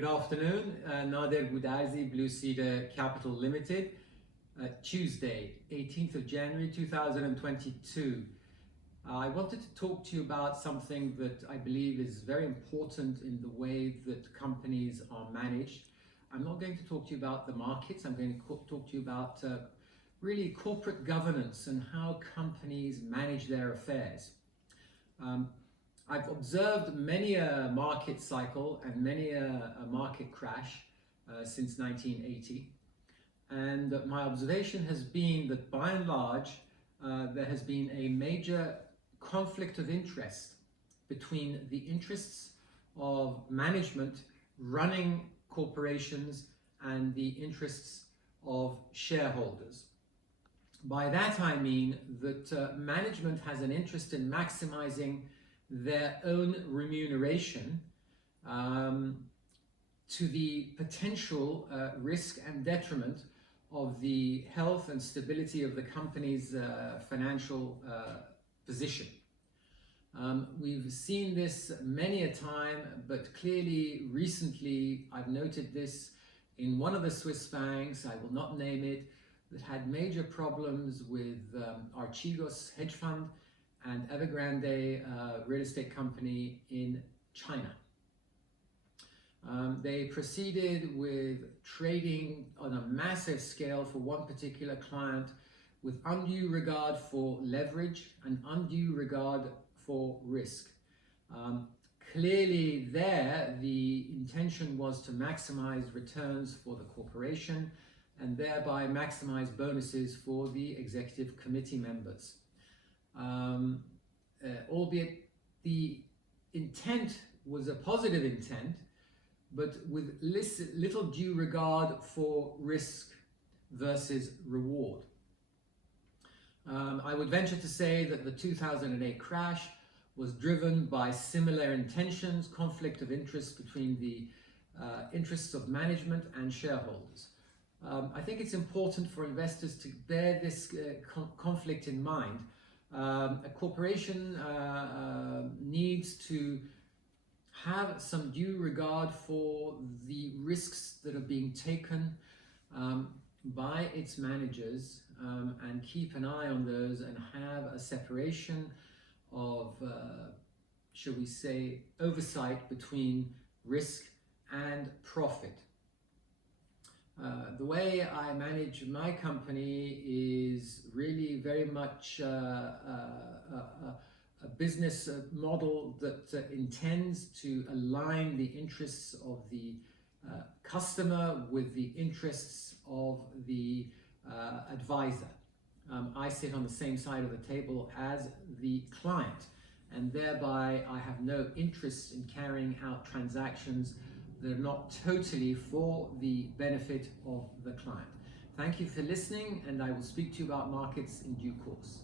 Good afternoon, Nader Gudarzi, Blue Cedar Capital Limited, Tuesday, 18th of January 2022. I wanted to talk to you about something that I believe is very important in the way that companies are managed. I'm not going to talk to you about the markets, I'm going to talk to you about really corporate governance and how companies manage their affairs. I've observed many a market cycle and many a market crash since 1980, and my observation has been that by and large there has been a major conflict of interest between the interests of management running corporations and the interests of shareholders. By that I mean that management has an interest in maximizing their own remuneration to the potential risk and detriment of the health and stability of the company's financial position. We've seen this many a time, but clearly recently I've noted this in one of the Swiss banks, I will not name it, that had major problems with Archegos hedge fund and Evergrande real estate company in China. They proceeded with trading on a massive scale for one particular client with undue regard for leverage and undue regard for risk. Clearly there, the intention was to maximize returns for the corporation and thereby maximize bonuses for the executive committee members. Albeit the intent was a positive intent, but with little due regard for risk versus reward. I would venture to say that the 2008 crash was driven by similar intentions, conflict of interest between the interests of management and shareholders. I think it's important for investors to bear this conflict in mind. A corporation needs to have some due regard for the risks that are being taken by its managers and keep an eye on those and have a separation of, shall we say, oversight between risk and profit. The way I manage my company is really very much a business model that intends to align the interests of the customer with the interests of the advisor. I sit on the same side of the table as the client, and thereby I have no interest in carrying out transactions that are not totally for the benefit of the client. Thank you for listening, and I will speak to you about markets in due course.